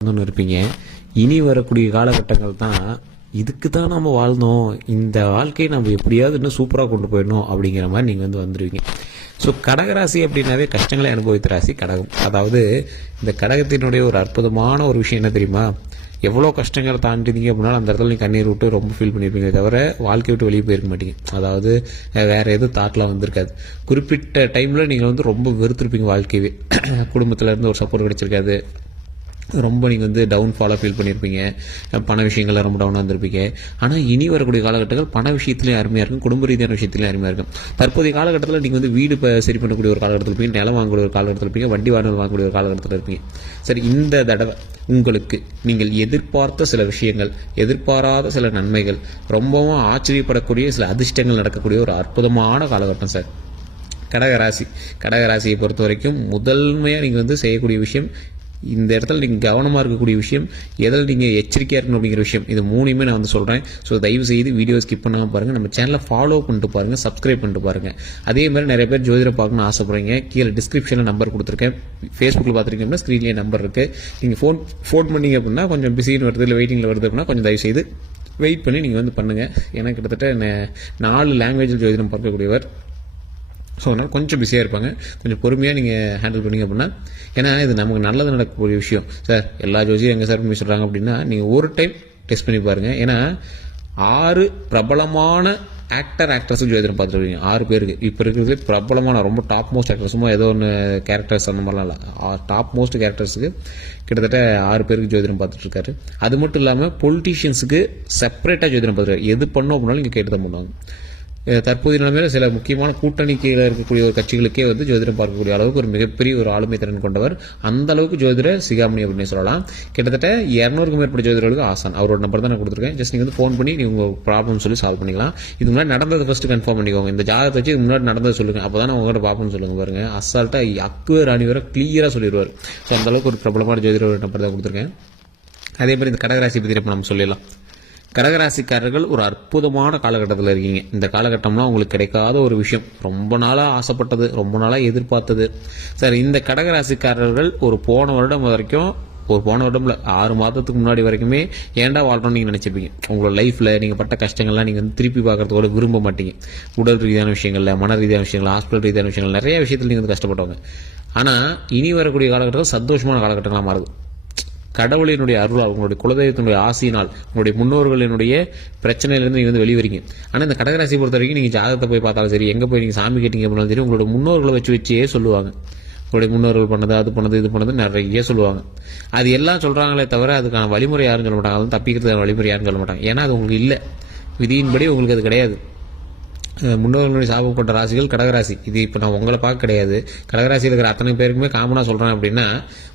இருப்பீங்க. இனி வரக்கூடிய காலகட்டங்கள் தான் இதுக்கு தான் நம்ம வாழ்ந்தோம், இந்த வாழ்க்கையை நம்ம எப்படியாவது இன்னும் சூப்பராக கொண்டு போயிடணும் அப்படிங்கிற மாதிரி நீங்கள் வந்துடுவீங்க. ஸோ கடகராசி அப்படின்னாவே கஷ்டங்களை அனுபவித்த ராசி கடகம். அதாவது இந்த கடகத்தினுடைய ஒரு அற்புதமான ஒரு விஷயம் என்ன தெரியுமா, எவ்வளோ கஷ்டங்களை தாண்டினீங்க அப்படின்னாலும் அந்த இடத்துல நீங்கள் கண்ணீர் விட்டு ரொம்ப ஃபீல் பண்ணியிருப்பீங்க, தவிர வாழ்க்கை விட்டு வெளியே போயிருக்க மாட்டீங்க. அதாவது வேறு எதுவும் தாட்லாம் வந்திருக்காது. குறிப்பிட்ட டைமில் நீங்கள் ரொம்ப வெறுத்திருப்பீங்க வாழ்க்கையவே. குடும்பத்தில் இருந்து ஒரு சப்போர்ட் கிடைச்சிருக்காது, ரொம்ப நீங்கள் டவுன்ஃபாலாக ஃபீல் பண்ணியிருப்பீங்க, பண விஷயங்கள்ல ரொம்ப டவுனாக இருந்திருப்பீங்க. ஆனால் இனி வரக்கூடிய காலகட்டங்கள் பண விஷயத்துலேயும் அருமையாக இருக்கும், குடும்ப ரீதியான விஷயத்துலையும் அருமையாக இருக்கும். தற்போதைய காலகட்டத்தில் நீங்கள் வீடு சரி பண்ணக்கூடிய ஒரு காலகட்டத்தில் இருப்பீங்க, நிலம் வாங்கக்கூடிய ஒரு காலகட்டத்தில் இருப்பீங்க, வண்டி வாகனம் வாங்கக்கூடிய ஒரு காலகட்டத்தில் இருப்பீங்க. சரி, இந்த தடவை உங்களுக்கு நீங்கள் எதிர்பார்த்த சில விஷயங்கள், எதிர்பாராத சில நன்மைகள், ரொம்பவும் ஆச்சரியப்படக்கூடிய சில அதிர்ஷ்டங்கள் நடக்கக்கூடிய ஒரு அற்புதமான காலகட்டம் சார் கடகராசியை பொறுத்த வரைக்கும் முதன்மையாக நீங்கள் செய்யக்கூடிய விஷயம், இந்த இடத்துல நீங்கள் கவனமாக இருக்கக்கூடிய விஷயம், எதில் நீங்கள் எச்சரிக்கையாக இருக்கணும் அப்படிங்கிற விஷயம், இது மூணுமே நான் சொல்கிறேன். ஸோ தயவு செய்து வீடியோ ஸ்கிப் பண்ணாமல் பாருங்கள், நம்ம சேனலை ஃபாலோ பண்ணிட்டு பாருங்கள், சப்ஸ்கிரைப் பண்ணிட்டு பாருங்கள். அதே மாதிரி நிறைய பேர் ஜோதிடம் பார்க்கணும்னு ஆசைப்படுறீங்க, கீழே டிஸ்கிரிப்ஷனில் நம்பர் கொடுத்துருக்கேன். ஃபேஸ்புக்கில் பார்த்துருக்கீங்கன்னா ஸ்க்ரீன்லேயே நம்பர் இருக்குது. நீங்கள் ஃபோன் பண்ணிங்க அப்படின்னா கொஞ்சம் பிஸின்னு வருது, இல்லை வெயிட்டிங்கில் வருது அப்படின்னா கொஞ்சம் தயவு செய்து வெயிட் பண்ணி நீங்கள் பண்ணுங்கள். ஏன்னா கிட்டத்தட்ட 4 லாங்குவேஜில் ஜோதிடம் பார்க்கக்கூடியவர். ஸோ அதனால் கொஞ்சம் பிஸியாக இருப்பாங்க, கொஞ்சம் பொறுமையாக நீங்கள் ஹேண்டில் பண்ணிங்க அப்படின்னா, ஏன்னா இது நமக்கு நல்லது நடக்கக்கூடிய விஷயம் சார். எல்லா ஜோதியும் எங்கே சார் பண்ணி சொல்கிறாங்க அப்படின்னா, நீங்கள் ஒரு டைம் டெஸ்ட் பண்ணி பாருங்கள். ஏன்னா 6 பிரபலமான ஆக்டர்ஸ் ஜோதிடம் பார்த்துருக்கீங்க, 6 பேருக்கு. இப்போ இருக்கிறது பிரபலமான ரொம்ப டாப் மோஸ்ட் ஆக்டர்ஸுமோ ஏதோ ஒன்று கேரக்டர்ஸ் அந்த மாதிரிலாம் இல்லை, டாப் மோஸ்ட் கேரக்டர்ஸுக்கு கிட்டத்தட்ட 6 பேருக்கு ஜோதிடம் பார்த்துட்ருக்காரு. அது மட்டும் இல்லாமல் பொலிட்டீஷியன்ஸுக்கு செப்பரேட்டாக ஜோதிடம் பார்த்துருக்காரு. எது பண்ணோம் அப்படின்னாலும் நீங்கள் கேட்டு தான் பண்ணுவாங்க. தற்போதைய நிலைமையில் சில முக்கியமான கூட்டணிக்கையில் இருக்கக்கூடிய ஒரு கட்சிகளுக்கே ஜோதிடம் பார்க்கக்கூடிய அளவுக்கு ஒரு மிகப்பெரிய ஒரு ஆளுமை திறன் கொண்டவர். அந்த அளவுக்கு ஜோதிட சிகாமணி அப்படின்னு சொல்லலாம். கிட்டத்தட்ட 200க்கும் மேற்பட்ட ஜோதிடர்களுக்கு ஆசான். அவரோட நம்பர் தான் நான் கொடுத்துருக்கேன். ஜஸ்ட் நீங்கள் ஃபோன் பண்ணி நீங்கள் உங்கள் ப்ராப்ளம் சொல்லி சால்வ் பண்ணிக்கலாம். இது முன்னாடி நடந்தது ஃபஸ்ட்டு கன்ஃபார்ம் பண்ணிக்கோங்க. இந்த ஜாதகத்தை வச்சு இது முன்னாடி நடந்தது சொல்லுங்கள், அப்போ தான் உங்கள்கிட்ட பார்ப்போம்னு சொல்லுங்கள். பாருங்க, அசால்ட்டாக அக்குவே ராணி வர கிளியராக சொல்லிடுவார். ஸோ அந்தளவுக்கு ஒரு பிரபலமான ஜோதிடர் நம்பர் தான் கொடுத்துருக்கேன். அதே மாதிரி இந்த கடகராசி பற்றி நம்ம சொல்லிடலாம். கடகராசிக்காரர்கள் ஒரு அற்புதமான காலகட்டத்தில் இருக்கீங்க. இந்த காலகட்டம்லாம் உங்களுக்கு கிடைக்காத ஒரு விஷயம், ரொம்ப நாளாக ஆசைப்பட்டது, ரொம்ப நாளாக எதிர்பார்த்தது சார். இந்த கடகராசிக்காரர்கள் போன வருடம் வரைக்கும், போன வருடம்ல 6 மாதத்துக்கு முன்னாடி வரைக்குமே ஏன்டா வாழ்றோம்னு நீங்கள் நினச்சிருப்பீங்க. உங்களோட லைஃப்பில் நீங்கள் பட்ட கஷ்டங்கள்லாம் நீங்கள் திருப்பி பார்க்கறதுக்கு விரும்ப மாட்டீங்க. உடல் ரீதியான விஷயங்கள்ல, மன ரீதியான விஷயங்கள், ஹாஸ்பிட்டல் ரீதியான விஷயங்கள், நிறைய விஷயத்தில் நீங்கள் கஷ்டப்பட்டவங்க. ஆனால் இனி வரக்கூடிய காலகட்டத்தில் சந்தோஷமான காலகட்டங்களாக மாறுது. கடவுளினுடைய அருளால், உங்களுடைய குலதெய்வத்தினுடைய ஆசையினால், உங்களுடைய முன்னோர்களினுடைய பிரச்சனையிலேருந்து நீங்கள் வெளிவரீங்க. ஆனால் இந்த கடகராசியை பொறுத்த வரைக்கும் நீங்கள் ஜாதகத்தை போய் பார்த்தாலும் சரி, எங்கே போய் நீங்கள் சாமி கேட்டீங்க அப்படின்னாலும் சரி, உங்களோட முன்னோர்களை வச்சே சொல்லுவாங்க. உங்களுடைய முன்னோர்கள் பண்ணது, அது பண்ணது, இது பண்ணது நிறைய சொல்லுவாங்க. அது எல்லாம் சொல்கிறாங்களே தவிர அதுக்கான வழிமுறை யாரும் சொல்ல மாட்டாங்க, அதுவும் தப்பிக்கிறதுக்கான வழிமுறை யாரும் சொல்ல மாட்டாங்க. ஏன்னா அது உங்களுக்கு இல்லை, விதியின்படி உங்களுக்கு அது கிடையாது. முன்னோர்களுடைய சாபப்பட்ட ராசிகள் கடகராசி. இது இப்போ நான் உங்களை பார்க்க கிடையாது, கடகராசியில் இருக்கிற அத்தனை பேருக்குமே காமனாக சொல்கிறேன். அப்படின்னா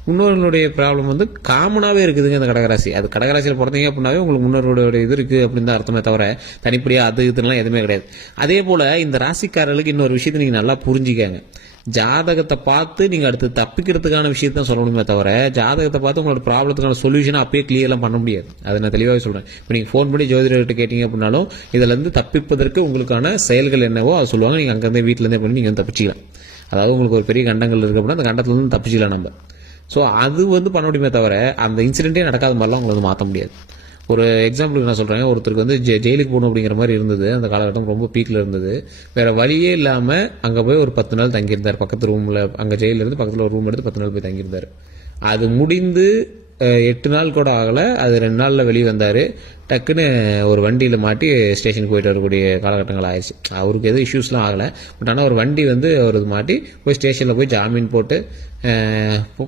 முன்னோர்களுடைய ப்ராப்ளம் காமனாகவே இருக்குதுங்க இந்த கடகராசி. அது கடகராசியில் பிறந்தீங்க அப்படின்னாவே உங்களுக்கு முன்னோர்களுடைய இது இருக்குது அப்படின்னு தான் அர்த்தமே தவிர தனிப்படியாக அது இதுலாம் எதுவுமே கிடையாது. அதே போல் இந்த ராசிக்காரர்களுக்கு இன்னொரு விஷயத்தை நீங்கள் நல்லா புரிஞ்சிக்காங்க. ஜாதகத்தை பார்த்து நீங்கள் அடுத்து தப்பிக்கிறதுக்கான விஷயத்த தான் சொல்லணுமே தவிர, ஜாதகத்தை பார்த்து உங்களோட ப்ராப்ளத்துக்கான சொல்யூஷனை அப்பயே கிளியர்லாம் பண்ண முடியாது. அதை நான் தெளிவாக சொல்கிறேன். இப்போ நீங்கள் ஃபோன் பண்ணி ஜோதிடர்கிட்ட கேட்டீங்க அப்படின்னாலும் இதிலேருந்து தப்பிப்பதற்கு உங்களுக்கான செயல்கள் என்னவோ அதை சொல்லுவாங்க. நீங்கள் அங்கேருந்தே வீட்டிலேருந்தே பண்ணி நீங்கள் தப்பிச்சிக்கலாம். அதாவது உங்களுக்கு ஒரு பெரிய கண்டங்கள் இருக்குது அப்படின்னா அந்த கண்டத்துலேருந்து தப்பிச்சிக்கலாம் நம்ம. ஸோ அது பண்ண முடியுமே தவிர அந்த இன்சிடென்ட்டே நடக்காத மாதிரிலாம் உங்களை மாற்ற முடியாது. ஒரு எக்ஸாம்பிளுக்கு நான் சொல்கிறேன், ஒருத்தருக்கு ஜெயிலுக்கு போகணும் அப்படிங்கிற மாதிரி இருந்தது. அந்த காலகட்டம் ரொம்ப பீக்கில் இருந்தது. வேறு வழியே இல்லாமல் அங்கே போய் ஒரு 10 நாள் தங்கியிருந்தார். பக்கத்து ரூமில், அங்கே ஜெயிலிருந்து பக்கத்தில் ஒரு ரூம் எடுத்து 10 நாள் போய் தங்கியிருந்தார். அது முடிந்து 8 நாள் கூட ஆகலை, அது 2 நாளில் வெளியே வந்தார். டக்குன்னு ஒரு வண்டியில் மாட்டி ஸ்டேஷனுக்கு போயிட்டு வரக்கூடிய காலகட்டங்கள் ஆயிடுச்சு. அவருக்கு எதுவும் இஷ்யூஸ்லாம் ஆகலை, பட் ஆனால் ஒரு வண்டி அவர் மாட்டி போய் ஸ்டேஷனில் போய் ஜாமீன் போட்டு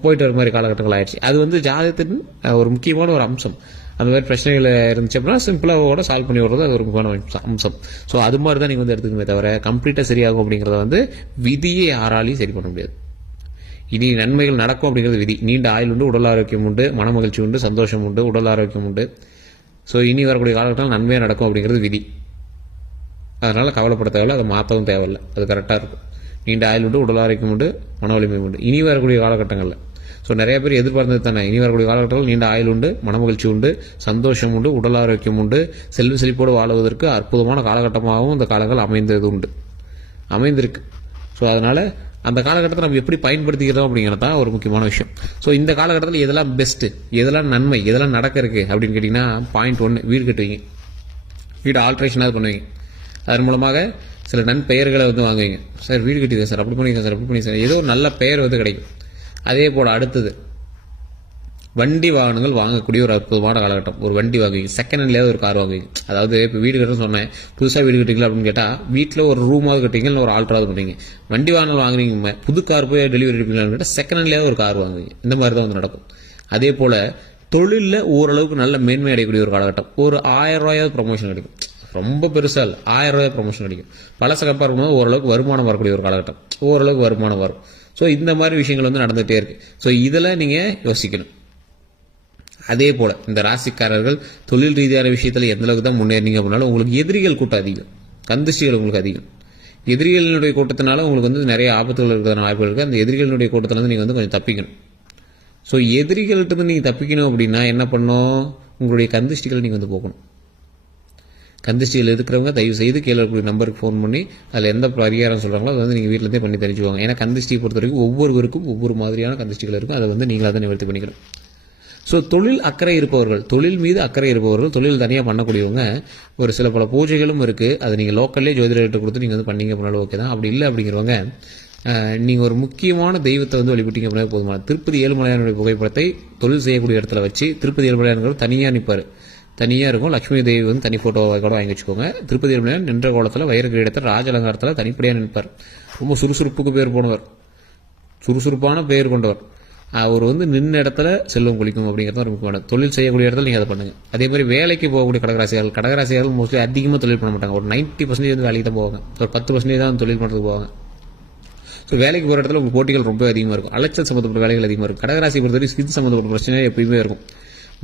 போயிட்டு வர மாதிரி காலகட்டங்கள் ஆயிடுச்சு. அது ஜாதகத்தின் ஒரு முக்கியமான ஒரு அம்சம். அந்த மாதிரி பிரச்சனைகள் இருந்துச்சு அப்படின்னா சிம்பிளாக கூட சால்வ் பண்ணி விடுறது அது ஒரு முக்கியமான அம்சம். ஸோ அது மாதிரி தான் நீங்கள் எடுத்துக்கணுமே தவிர கம்ப்ளீட்டாக சரியாகும் அப்படிங்கிறத விதியை யாராலையும் சரி பண்ண முடியாது. இனி நன்மைகள் நடக்கும் அப்படிங்கிறது விதி. நீண்ட ஆயுள் உண்டு, உடல் ஆரோக்கியம் உண்டு, மன மகிழ்ச்சி உண்டு, சந்தோஷம் உண்டு, உடல் ஆரோக்கியம் உண்டு. ஸோ இனி வரக்கூடிய காலகட்டத்தில் நன்மையாக நடக்கும் அப்படிங்கிறது விதி. அதனால் கவலைப்பட தேவையில்லை, அதை மாற்றவும் தேவையில்லை, அது கரெக்டாக இருக்கும். நீண்ட ஆயுள் உண்டு, உடல் ஆரோக்கியம் உண்டு, மன வலிமை உண்டு இனி வரக்கூடிய காலகட்டங்களில். ஸோ நிறைய பேர் எதிர்பார்த்தது தானே, இனி வரக்கூடிய காலகட்டத்தில் நீண்ட ஆயுள் உண்டு, மனமகிழ்ச்சி உண்டு, சந்தோஷம் உண்டு, உடல் ஆரோக்கியம் உண்டு, செல்வ செழிப்போடு வாழுவதற்கு அற்புதமான காலகட்டமாகவும் இந்த காலங்கள் அமைந்திருக்கு. ஸோ அதனால் அந்த காலகட்டத்தை நம்ம எப்படி பயன்படுத்திக்கிறோம் அப்படிங்கிறது தான் ஒரு முக்கியமான விஷயம். ஸோ இந்த காலகட்டத்தில் எதெல்லாம் பெஸ்ட்டு, எதெல்லாம் நன்மை, எதெல்லாம் நடக்க இருக்குது அப்படின்னு கேட்டிங்கன்னா, பாயிண்ட் 1, வீடு கட்டுவீங்க, வீடு ஆல்ட்ரேஷனாக பண்ணுவீங்க. அதன் மூலமாக சில நன்பெயர்களை வந்து வாங்குவீங்க. சார் வீடு கட்டிடுங்க சார், அப்படி பண்ணிங்க சார், அப்படி பண்ணி சார், ஏதோ ஒரு நல்ல பெயர் வந்து கிடைக்கும். அதே போல் அடுத்தது வண்டி வாகனங்கள் வாங்கக்கூடிய ஒரு அற்புதமான காலகட்டம். ஒரு வண்டி வாங்குவீங்க, செகண்ட் ஹேண்ட்லேயாவது ஒரு கார் வாங்குவீங்க. அதாவது இப்போ வீடு கட்டணும்னு சொன்னேன், புதுசாக வீடு கட்டிங்களா அப்படின்னு கேட்டால் வீட்டில் ஒரு ரூமாவது கட்டிங்க, இல்லை ஒரு ஆல்ட்ராவது பண்ணுவீங்க. வண்டி வாகனங்கள் வாங்குறீங்க, புது கார் போய் டெலிவரி எடுப்பீங்களான்னு கேட்டால் செகண்ட் ஹேண்ட்லேயாவது ஒரு கார் வாங்குவீங்க. இந்த மாதிரி தான் வந்து நடக்கும். அதே போல் தொழிலில் ஓரளவுக்கு நல்ல மேன்மை அடையக்கூடிய ஒரு காலகட்டம். ஒரு 1000 ரூபாயாவது ப்ரொமோஷன் கிடைக்கும். ரொம்ப பெருசாக இல்லை, 1000 ரூபாய் ப்ரொமோஷன் கிடைக்கும். பழச கம்பேர் பண்ணும்போது ஓரளவுக்கு வருமானம் வரக்கூடிய ஒரு காலகட்டம், ஓரளவுக்கு வருமானம் வரும். ஸோ இந்த மாதிரி விஷயங்கள் வந்து நடந்துகிட்டே இருக்குது. ஸோ இதில் நீங்கள் யோசிக்கணும். அதே போல் இந்த ராசிக்காரர்கள் தொழில் ரீதியான விஷயத்தில் எந்த அளவுக்கு தான் முன்னேறினீங்க அப்படின்னாலும் உங்களுக்கு எதிரிகள் கூட்டம் அதிகம், கந்திஷ்டிகள் உங்களுக்கு அதிகம். எதிரிகளினுடைய கூட்டத்தினால உங்களுக்கு வந்து நிறைய ஆபத்துகள் இருக்கிற வாய்ப்புகள் இருக்குது. அந்த எதிரிகளினுடைய கூட்டத்திலேருந்து நீங்கள் வந்து கொஞ்சம் தப்பிக்கணும். ஸோ எதிரிகள்கிட்ட நீங்கள் தப்பிக்கணும் அப்படின்னா என்ன பண்ணணும், உங்களுடைய கந்திஷ்டிகளை நீங்கள் வந்து போக்கணும். கந்திஷ்டிகள் இருக்கிறவங்க தயவு செய்து கீழே இருக்கக்கூடிய நம்பருக்கு ஃபோன் பண்ணி அதில் எந்த பரிகாரம் சொல்கிறாங்களோ அதை வந்து நீங்கள் வீட்டிலேருந்தே பண்ணி தெரிஞ்சுவாங்க. ஏன்னா கந்திஷ்டியை பொறுத்த வரைக்கும் ஒவ்வொருவருக்கும் ஒவ்வொரு மாதிரியான கந்திஷ்டிகள் இருக்கும். அதை வந்து நீங்களாக தான் நிவர்த்தி பண்ணிக்கணும். ஸோ தொழில் அக்கறை இருப்பவர்கள், தொழில் மீது அக்கறை இருப்பவர்கள், தொழில் தனியாக பண்ணக்கூடியவங்க ஒரு சில பல பூஜைகளும் இருக்குது. அதை நீங்கள் லோக்கல்லே ஜோதிடர்கிட்ட கொடுத்து நீங்கள் வந்து பண்ணிங்க அப்படின்னாலும் ஓகே தான். அப்படி இல்லை அப்படிங்கிறவங்க நீங்கள் ஒரு முக்கியமான தெய்வத்தை வந்து வழிபட்டீங்க அப்படின்னா போதுமான. திருப்பதி ஏழுமலையானுடைய புகைப்படத்தை தொழில் செய்யக்கூடிய இடத்துல வச்சு, திருப்பதி ஏழுமலையான்கள் தனியாக நிற்பார், தனியாக இருக்கும். லட்சுமி தேவி வந்து தனி ஃபோட்டோவை கூட வாங்கி வச்சுக்கோங்க. திருப்பதி ஏழுமலையான் நின்ற கோலத்தில் வைர கிரீடத்தில் ராஜ அலங்காரத்தில் தனிப்படியாக நிற்பார். ரொம்ப சுறுசுறுப்புக்கு பேர் போனவர், சுறுசுறுப்பான பேர் கொண்டவர். அவர் வந்து நின்ன இடத்துல செல்வம் குளிக்கும் அப்படிங்கிறது ஒரு முக்கியமான. தொழில் செய்யக்கூடிய இடத்துல நீங்கள் அதை பண்ணுங்கள். அதே மாதிரி வேலைக்கு போகக்கூடிய கடகராசிகள் மோஸ்ட்லி அதிகமாக தொழில் பண்ண மாட்டாங்க. ஒரு 90% வந்து வேலைக்கு தான் போவாங்க, ஒரு 10% தான் தொழில் பண்ணுறதுக்கு போவாங்க. ஸோ வேலைக்கு போகிற இடத்துல உங்களுக்கு போட்டிகள் ரொம்ப அதிகமாக இருக்கும், அலைச்சல் சம்மந்தப்பட்ட வேலைகள் அதிகமாக இருக்கும். கடகராசி பொறுத்தவரை ஸ்கின் சம்மந்தப்பட்ட பிரச்சனை எப்பயுமே இருக்கும்.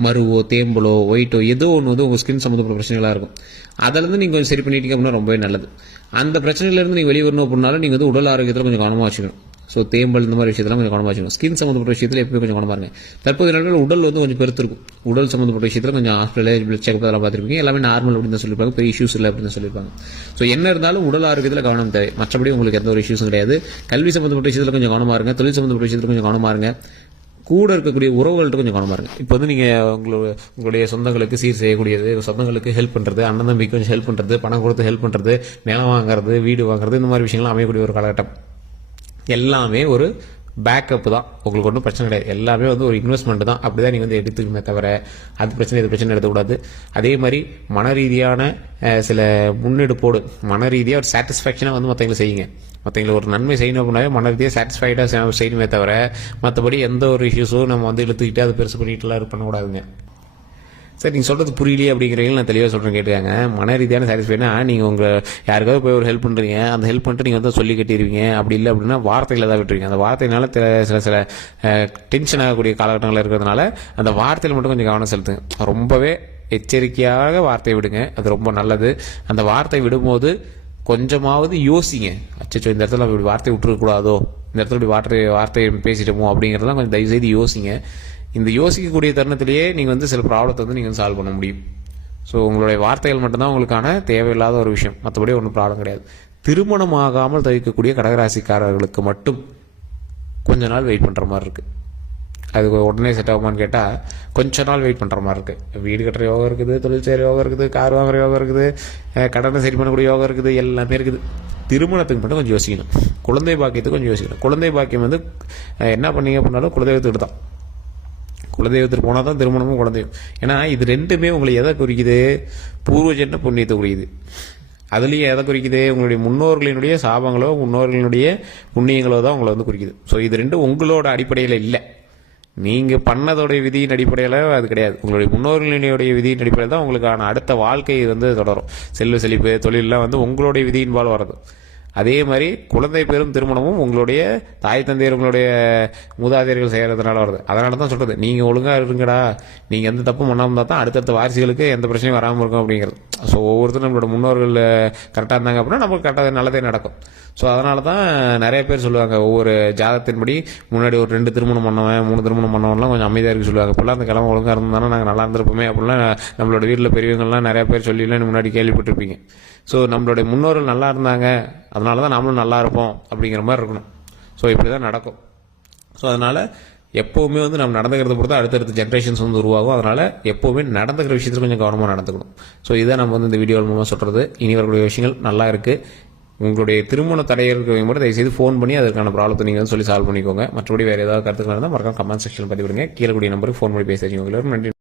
மருவோ தேம்பலோ ஒயிட்டோ ஏதோ ஒன்று வந்து உங்கள் ஸ்கின் சம்மந்தப்பட்ட பிரச்சனைகளாக இருக்கும். அதிலேருந்து நீங்கள் கொஞ்சம் சரி பண்ணிட்டீங்க அப்படின்னா ரொம்பவே நல்லது. அந்த பிரச்சனையிலேருந்து நீங்கள் வெளியே வரணும் அப்படின்னாலும் நீங்கள் வந்து உடல் ஆரோக்கியத்தில் கொஞ்சம் கவனமாக வச்சுக்கணும். ஸோ தேம்பல் இந்த மாதிரி விஷயத்தெல்லாம் கொஞ்சம் கவனமாக வச்சுக்கணும். ஸ்கின் சம்மந்தப்பட்ட விஷயத்தில் எப்பவுமே கொஞ்சம் கவனமாக இருங்க. தற்போதைய நாட்கள் உடல் வந்து கொஞ்சம் பெருத்திருக்கும். உடல் சம்மந்தப்பட்ட விஷயத்தில் கொஞ்சம் ஹாஸ்பிட்டல் பிளட் செக்அப் அதெல்லாம் பார்த்துருப்பீங்க. எல்லாமே நார்மல் அப்படின்னு தான் சொல்லியிருப்பாங்க, பெரிய இஷ்யூஸ் இல்லை அப்படின்னு சொல்லியிருப்பாங்க. ஸோ என்ன இருந்தாலும் உடல் ஆரோக்கியத்தில் கவனம் தேவை. மற்றபடி உங்களுக்கு எந்த ஒரு இஷ்யூஸும் கிடையாது. கல்வி சம்மந்தப்பட்ட விஷயத்தில் கொஞ்சம் கவனமாக இருங்க. தொழில் சம்மந்தப்பட்ட விஷயத்தில் கொஞ்சம் கவனமாக இருங்க. கூட இருக்கக்கூடிய உறவுகள்கிட்ட கொஞ்சம் கவனமாக இருங்க. இப்போ வந்து நீங்கள் உங்களுடைய சொந்தங்களுக்கு சீர் செய்யக்கூடியது, சொந்தங்களுக்கு ஹெல்ப் பண்ணுறது, அண்ணன் தம்பிக்கு கொஞ்சம் ஹெல்ப் பண்ணுறது, பணம் கொடுத்து ஹெல்ப் பண்ணுறது, நிலம் வாங்குறது, வீடு வாங்குறது, இந்த மாதிரி விஷயங்கள்லாம் அமையக்கூடிய ஒரு காலகட்டம். எல்லாமே ஒரு பேக்கப் தான், உங்களுக்கு ஒன்றும் பிரச்சனை கிடையாது. எல்லாமே வந்து ஒரு இன்வெஸ்ட்மெண்ட் தான். அப்படி தான் நீங்கள் வந்து எடுத்துக்கணுமே தவிர அது பிரச்சனை இது பிரச்சனை எடுத்துக்கூடாது. அதே மாதிரி மன ரீதியான சில முன்னெடுப்போடு மன ரீதியாக ஒரு சாட்டிஸ்ஃபேக்ஷனாக வந்து மற்றவங்களை செய்யுங்க. மற்றவங்களுக்கு ஒரு நன்மை செய்யணும் அப்படின்னாவே மன ரீதியாக சாட்டிஸ்ஃபைடாக செய்யணுமே தவிர மற்றபடி எந்த ஒரு இஷ்யூஸும் நம்ம வந்து இழுத்துக்கிட்டு அதை பெருசு பண்ணிட்டுலாம் பண்ணக்கூடாதுங்க. சார் நீங்கள் சொல்கிறது புரியலையே அப்படிங்கிறீங்க, நான் தெளிவாக சொல்கிறேன் கேட்டுக்காங்க. மன ரீதியான சாட்டிஸ்ஃபைனா நீங்கள் உங்கள் யாருக்காவது போய் ஒரு ஹெல்ப் பண்ணுறீங்க, அந்த ஹெல்ப் பண்ணிட்டு நீங்கள் வந்து சொல்லி கட்டிடுவீங்க. அப்படி இல்லை அப்படின்னா வார்த்தைகளை தான் விட்டுருவீங்க. அந்த வார்த்தையினால சில டென்ஷன் ஆகக்கூடிய காலகட்டங்கள் இருக்கிறதுனால அந்த வார்த்தையில் மட்டும் கொஞ்சம் கவனம் செலுத்துங்க. ரொம்பவே எச்சரிக்கையாக வார்த்தையை விடுங்க, அது ரொம்ப நல்லது. அந்த வார்த்தை விடும்போது கொஞ்சமாவது யோசிங்க. அச்சோ இந்த இடத்துல நம்ம இப்படி வார்த்தை விட்டுருக்கூடாதோ, இந்த இடத்துல இப்படி வார்த்தையை பேசிட்டோமோ அப்படிங்கிறதெல்லாம் கொஞ்சம் தயவுசெய்து யோசிங்க. இந்த யோசிக்கக்கூடிய தருணத்திலேயே நீங்கள் வந்து சில ப்ராப்ளத்தை வந்து நீங்கள் சால்வ் பண்ண முடியும். ஸோ உங்களுடைய வார்த்தைகள் மட்டும்தான் உங்களுக்கான தேவையில்லாத ஒரு விஷயம், மற்றபடி ஒன்றும் ப்ராப்ளம் கிடையாது. திருமணமாகாமல் தவிர்க்கக்கூடிய கடகராசிக்காரர்களுக்கு மட்டும் கொஞ்ச நாள் வெயிட் பண்ணுற மாதிரி இருக்குது. அது உடனே செட் ஆகுமான்னு கேட்டால் கொஞ்ச நாள் வெயிட் பண்ணுற மாதிரி இருக்குது. வீடு கட்டுற யோகம் இருக்குது, தொழில் செய்கிற யோகம் இருக்குது, கார் வாங்குற யோகம் இருக்குது, கடனை சரி பண்ணக்கூடிய யோகம் இருக்குது, எல்லாமே இருக்குது. திருமணத்துக்கு மட்டும் கொஞ்சம் யோசிக்கணும். குழந்தை பாக்கியத்துக்கு கொஞ்சம் யோசிக்கணும். குழந்தை பாக்கியம் வந்து என்ன பண்ணீங்க அப்படின்னாலும் குலதெய்வத்துக்கு தான். குலதெய்வத்துக்கு போனால் தான் திருமணமும் குலதெய்வம். ஏன்னா இது ரெண்டுமே உங்களை எதை குறிக்குது, பூர்வஜன்ம புண்ணியத்தை குறிக்குது. அதுலேயும் எதை குறிக்குது, உங்களுடைய முன்னோர்களினுடைய சாபங்களோ முன்னோர்களினுடைய புண்ணியங்களோ தான் உங்களை வந்து குறிக்குது. ஸோ இது ரெண்டும் உங்களோட அடிப்படையில் இல்லை, நீங்கள் பண்ணதோடைய விதியின் அடிப்படையில் அது கிடையாது. உங்களுடைய முன்னோர்களினுடைய விதியின் அடிப்படையில் தான் உங்களுக்கான அடுத்த வாழ்க்கை வந்து தொடரும். செல்வ செழிப்பு தொழிலெலாம் வந்து உங்களுடைய விதியின்பால் வர்றது. அதே மாதிரி குழந்தை பெறும் திருமணமும் உங்களுடைய தாய் தந்தையர் உங்களுடைய மூதாதையர்கள் செய்கிறதுனால வருது. அதனால தான் சொல்கிறது, நீங்கள் ஒழுங்காக இருங்கடா, நீங்கள் எந்த தப்பும் பண்ணாமல் இருந்தால் தான் அடுத்தடுத்த வாரிசுகளுக்கு எந்த பிரச்சனையும் வராமல் இருக்கும் அப்படிங்கிறது. ஸோ ஒவ்வொருத்தரும் நம்மளோட முன்னோர்கள் கரெக்டாக இருந்தாங்க அப்படின்னா நமக்கு கரெக்டாக நல்லதே நடக்கும். ஸோ அதனால தான் நிறைய பேர் சொல்லுவாங்க, ஒவ்வொரு ஜாதகத்தின்படி முன்னாடி ஒரு 2 திருமணம் பண்ணவன் 3 திருமணம் பண்ணவன்லாம் கொஞ்சம் அமைதியாக இருக்கு சொல்லுவாங்க. இப்போல்லாம் அந்த கிழமை ஒழுங்காக இருந்தாலும் நாங்கள் நல்லா இருந்திருப்போமே அப்படிலாம் நம்மளோட வீட்டில் பெரியவங்கள்லாம் நிறைய பேர் சொல்லிலாம் முன்னாடி கேள்விப்பட்டிருப்பீங்க. ஸோ நம்மளுடைய முன்னோர்கள் நல்லா இருந்தாங்க, அதனால தான் நம்மளும் நல்லா இருப்போம் அப்படிங்கிற மாதிரி இருக்கணும். ஸோ ஸோ இப்படி தான் நடக்கும். ஸோ அதனால் எப்போவுமே வந்து நம்ம நடந்துக்கிறத பொறுத்து அடுத்தடுத்த ஜென்ரேஷன்ஸ் வந்து உருவாகும். அதனால் எப்போவுமே நடந்துக்கிற விஷயத்தில் கொஞ்சம் கவனமாக நடந்துக்கணும். ஸோ இதை நம்ம வந்து இந்த வீடியோ மூலமாக சொல்கிறது. இனி வரக்கூடிய விஷயங்கள் நல்லா இருக்குது. உங்களுடைய திருமண தடைகள் இருக்கிறவங்க மட்டும் தயவுசெய்து ஃபோன் பண்ணி அதற்கான ப்ராப்ளத்தை நீங்கள் வந்து சொல்லி சால்வ் பண்ணிக்கோங்க. மற்றபடி வேறு ஏதாவது கருத்துக்கள் இருந்தால் மறக்காம கமெண்ட் செக்ஷன் பதிவிடுங்க. கீழே கூடிய நம்பருக்கு ஃபோன் பண்ணி பேசுறீங்க. உங்களுக்கு நன்றி.